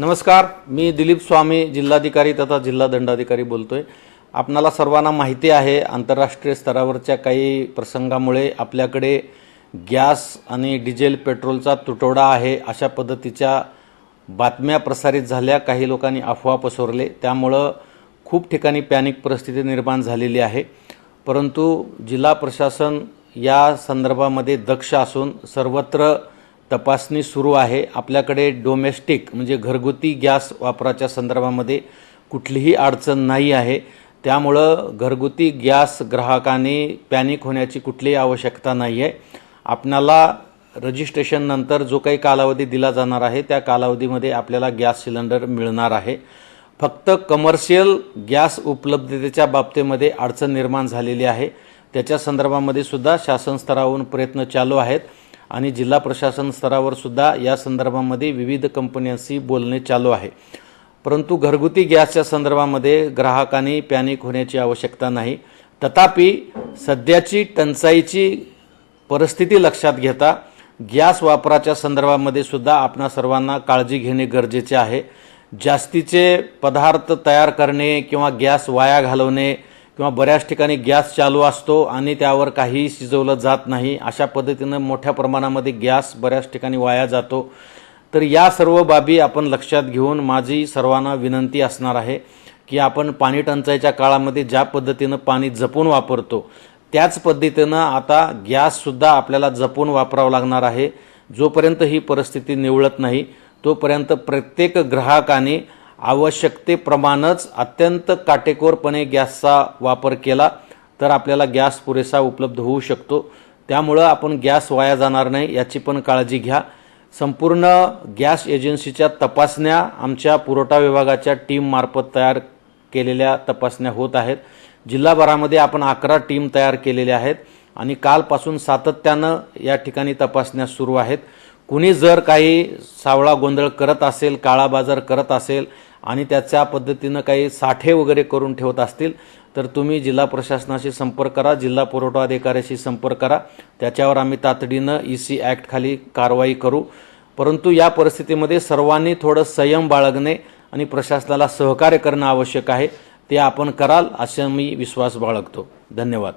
नमस्कार, मी दिलीप स्वामी, जिल्हाधिकारी तथा जिल्हा दंडाधिकारी बोलतोय। आपणाला सर्वांना माहिती आहे, आंतरराष्ट्रीय स्तरावरच्या काही प्रसंगामुळे आपल्याकडे गॅस आणि डिझेल पेट्रोलचा तुटवडा आहे अशा पद्धतीच्या बातम्या प्रसारित झाल्या। काही लोकांनी अफवा पसरवले, त्यामुळे खूप ठिकाणी पॅनिक परिस्थिती निर्माण झालेली आहे। परंतु जिल्हा प्रशासन या संदर्भामध्ये दक्ष असून सर्वत्र तपासणी सुरू आहे। आपल्याकडे डोमेस्टिक म्हणजे घरगुती गॅस वापराच्या संदर्भामध्ये कुठलीही अडचण नाही आहे, त्यामुळे घरगुती गॅस ग्राहकांनी पॅनिक होण्याची कुठलीही आवश्यकता नाही आहे। आपणाला रजिस्ट्रेशन नंतर जो काही कालावधी दिला जाणार आहे त्या कालावधीमध्ये आपल्याला गॅस सिलेंडर मिळणार आहे। फक्त कमर्शियल गॅस उपलब्धतेच्या बाबतीमध्ये अडचण निर्माण झालेली आहे, त्याच्या संदर्भामध्ये सुद्धा शासन स्तरावरून प्रयत्न चालू आहेत आणि जिल्हा प्रशासन स्तरावर सुद्धा या संदर्भामध्ये विविध कंपन्यांशी बोलणे चालू आहे। परंतु घरगुती गॅसच्या संदर्भामध्ये ग्राहकांनी पॅनिक होण्याची आवश्यकता नाही। तथापि सध्याची टंचाईची परिस्थिती लक्षात घेता गॅस वापराच्या संदर्भामध्ये सुद्धा आपणा सर्वांना काळजी घेणे गरजेचे आहे। जास्तीचे पदार्थ तयार करणे किंवा गॅस वाया घालवणे किंवा बऱ्याच ठिकाणी गॅस चालू असतो आणि त्यावर काही शिजवलं जात नाही, अशा पद्धतीने मोठ्या प्रमाणामध्ये गॅस बऱ्याच ठिकाणी वाया जातो। तर या सर्व बाबी आपण लक्षात घेऊन माझी सर्वांना विनंती असणार आहे की आपण पाणी टंचाईच्या काळामध्ये ज्या पद्धतीने पाणी जपून वापरतो त्याच पद्धतीने आता गॅस सुद्धा आपल्याला जपून वापरावा लागणार आहे। जोपर्यंत ही परिस्थिती निवळत नाही तोपर्यंत प्रत्येक ग्राहकाने आवश्यकतेप्रमाणेच अत्यंत काटेकोरपणे गॅसचा वापर केला तर आपल्याला गॅस पुरेसा उपलब्ध होऊ शकतो। त्यामुळे आपण गॅस वाया जाणार नाही याची पण काळजी घ्या। संपूर्ण गॅस एजन्सीच्या तपासण्या आमच्या पुरवठा विभागाच्या टीम मार्फत तयार केलेल्या तपासण्या होत आहेत। जिल्हाभरामध्ये आपण 11 टीम तयार केलेल्या आहेत आणि कालपासून सातत्याने या ठिकाणी तपासण्या सुरू आहेत। कुणी जर काही सावळा गोंधळ करत असेल, काळा बाजार करत असेल आणि त्याच्या पद्धतीने काही साठे वगैरे करून ठेवत असतील तर तुम्ही जिल्हा प्रशासनाशी संपर्क करा, जिल्हा पुरवठा अधिकाऱ्याशी संपर्क करा। त्याच्यावर आम्ही तातडीने EC ॲक्ट खाली कारवाई करू। परंतु या परिस्थितीमध्ये सर्वांनी थोडं संयम बाळगणे आणि प्रशासनाला सहकार्य करणे आवश्यक आहे, ते आपण कराल असा मी विश्वास बाळगतो। धन्यवाद।